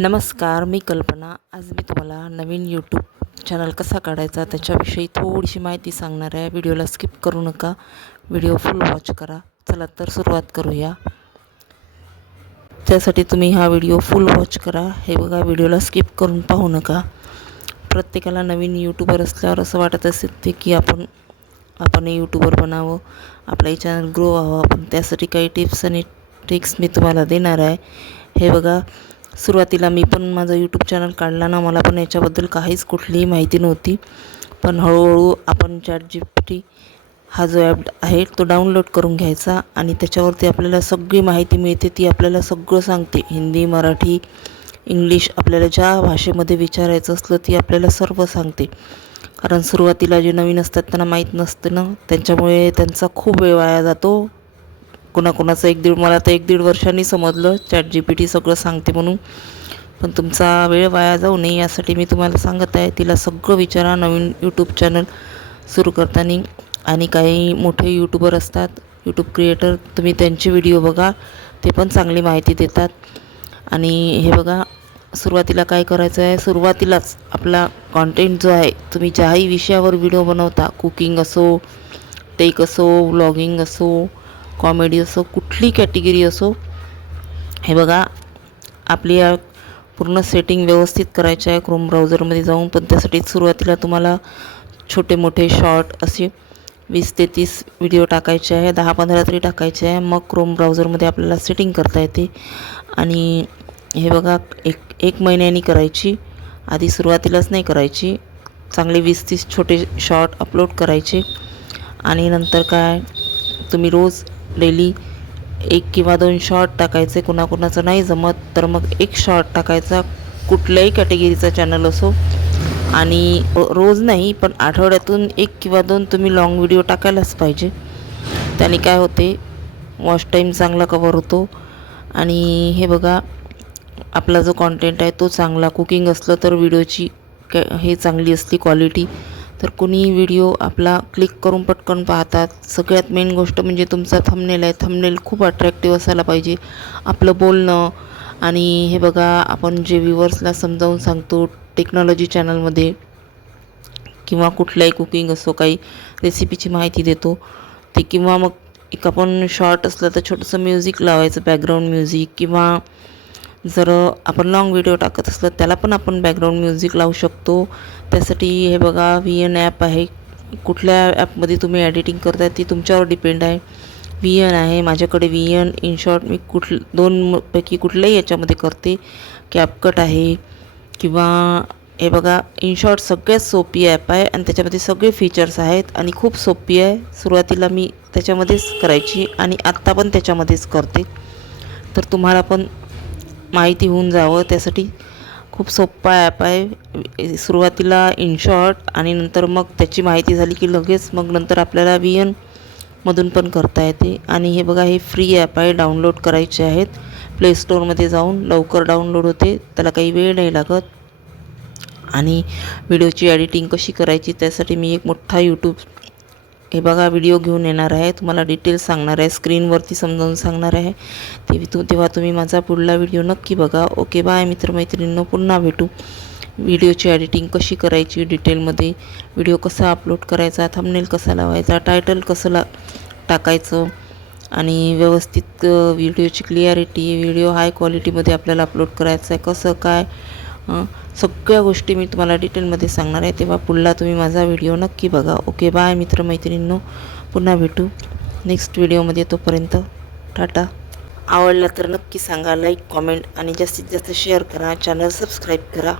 नमस्कार, मी कल्पना. आज मी तुम्हाला नवीन यूट्यूब चॅनल कसा काढायचा त्याच्याविषयी थोडीशी माहिती सांगणार आहे. व्हिडिओला स्किप करू नका, व्हिडिओ फुल वॉच करा. चला तर सुरुवात करूया. त्यासाठी तुम्ही हा व्हिडिओ फुल वॉच करा. हे बघा, व्हिडिओला स्किप करून पाहू नका. प्रत्येकाला नवीन यूट्यूबर असल्यावर असं वाटत असते की आपण यूट्यूबर बनावं, आपलाही चॅनल ग्रो व्हावं. पण त्यासाठी काही टिप्स आणि ट्रिक्स मी तुम्हाला देणार आहे. हे बघा, सुरुवातीला मी पण माझा यूट्यूब चॅनल काढला ना, मला पण याच्याबद्दल काहीच कुठलीही माहिती नव्हती. पण हळूहळू आपण ChatGPT हा जो ॲप आहे तो डाउनलोड करून घ्यायचा आणि त्याच्यावरती आपल्याला सगळी माहिती मिळते. ती आपल्याला सगळं सांगते, हिंदी, मराठी, इंग्लिश. आपल्याला ज्या भाषेमध्ये विचारायचं असलं ती आपल्याला सर्व सांगते. कारण सुरुवातीला जे नवीन असतात त्यांना माहीत नसतं ना, त्यांच्यामुळे त्यांचा खूप वेळ वाया जातो. कोणाकोणाचं मला तर 1-1.5 वर्षांनी समजलं ChatGPT सगळं सांगते म्हणून. पण तुमचा वेळ वाया जाऊ नये यासाठी मी तुम्हाला सांगत आहे. तिला सगळं विचारा नवीन यूट्यूब चॅनल सुरू करताना. आणि काही मोठे यूट्यूबर असतात, यूट्यूब क्रिएटर, तुम्ही त्यांचे व्हिडिओ बघा, ते पण चांगली माहिती देतात. आणि हे बघा, सुरुवातीला काय करायचं आहे, सुरुवातीलाच आपला कॉन्टेंट जो आहे, तुम्ही ज्याही विषयावर व्हिडिओ बनवता, कुकिंग असो, टेक असो, व्लॉगिंग असो, कॉमेडी असो, कुठली कॅटेगरी असो, हे बघा, आपली पूर्ण सेटिंग व्यवस्थित करायची आहे क्रोम ब्राउझरमध्ये जाऊन. पण त्यासाठी सुरुवातीला तुम्हाला छोटे मोठे शॉर्ट असे 20 ते 30 व्हिडिओ टाकायचे आहे, 10-15 तरी टाकायचे आहे. मग क्रोम ब्राउझरमध्ये आपल्याला सेटिंग करता येते. आणि हे बघा, एक महिन्यानी करायची, आधी सुरुवातीलाच नाही करायची. चांगले 20-30 छोटे शॉर्ट अपलोड करायचे. आणि नंतर काय, तुम्ही रोज डेली 1 किंवा 2 शॉर्ट टाकायचे. कोणाकोणाचं नाही जमत तर मग 1 शॉर्ट टाकायचा, कुठल्याही कॅटेगरीचा चॅनल असो. आणि रोज नाही, पण आठवड्यातून 1 किंवा 2 तुम्ही लाँग व्हिडिओ टाकायलाच पाहिजे. त्याने काय होते, वॉच टाईम चांगला कव्हर होतो. आणि हे बघा, आपला जो कॉन्टेंट आहे तो चांगला, कुकिंग असलं तर व्हिडिओची हे चांगली असली क्वालिटी, तर कोणी व्हिडिओ आपला क्लिक करून पटकन पाहतात. सगळ्यात मेन गोष्ट म्हणजे तुमचा थंबनेल आहे. थंबनेल खूप अट्रॅक्टिव्ह असायला पाहिजे, आपलं बोलणं. आणि हे बघा, आपण जे व्ह्यूवर्सला समजावून सांगतो टेक्नॉलॉजी चॅनलमध्ये किंवा कुठल्याही कुकिंग असो, काही रेसिपीची माहिती देतो ते, किंवा मग एक आपण शॉर्ट असलं तर छोटंसं म्युझिक लावायचं, बॅकग्राऊंड म्युझिक. किंवा जर आपण लाँग व्हिडिओ टाकत असलं त्याला पण आपण बॅकग्राऊंड म्युझिक लावू शकतो. त्यासाठी हे बघा, VN ॲप आहे. कुठल्या ॲपमध्ये तुम्ही एडिटिंग करताय ती तुमच्यावर डिपेंड आहे. VN आहे, माझ्याकडे VN, InShot. मी 2 पैकी कुठल्याही याच्यामध्ये करते. CapCut आहे. किंवा हे बघा, InShot सगळ्यात सोपी ॲप आहे आणि त्याच्यामध्ये सगळे फीचर्स आहेत आणि खूप सोपी आहे. सुरुवातीला मी त्याच्यामध्येच करायची आणि आत्ता पण त्याच्यामध्येच करते. तर तुम्हाला पण माहिती होऊन जावं त्यासाठी खूप सोपा ॲप आहे. सुरुवातीला InShot आणि नंतर मग त्याची माहिती झाली की लगेच मग नंतर आपल्याला VN मधून पण करता येते. आणि हे बघा, हे फ्री ॲप आहे, डाउनलोड करायचे आहेत. प्ले स्टोअरमध्ये जाऊन लवकर डाउनलोड होते, त्याला काही वेळ नाही लागत. आणि व्हिडिओची एडिटिंग कशी करायची त्यासाठी मी एक मोठा हे बघा व्हिडिओ घेऊन येणार आहे, तुम्हाला डिटेल्स सांगणार आहे, स्क्रीनवरती समजावून सांगणार आहे. तेव्हा तुम्ही माझा पुढला व्हिडिओ नक्की बघा. ओके, बाय मित्रमैत्रिणींनो, पुन्हा भेटू. व्हिडिओची एडिटिंग कशी करायची डिटेलमध्ये, व्हिडिओ कसा अपलोड करायचा, थंबनेल कसा लावायचा, टायटल कसं टाकायचं, आणि व्यवस्थित व्हिडिओची क्लिअरिटी, व्हिडिओ हाय क्वालिटीमध्ये आपल्याला अपलोड करायचं आहे, कसं काय, सगळ्या गोष्टी मी तुम्हाला डिटेलमध्ये सांगणार आहे. तेव्हा पुढला तुम्ही माझा व्हिडिओ नक्की बघा. ओके, बाय मित्रमैत्रिणींनो, पुन्हा भेटू नेक्स्ट व्हिडिओमध्ये. तोपर्यंत टाटा. आवडला तर नक्की सांगा, लाईक, कॉमेंट आणि जास्तीत जास्त शेअर करा. चॅनल सबस्क्राईब करा.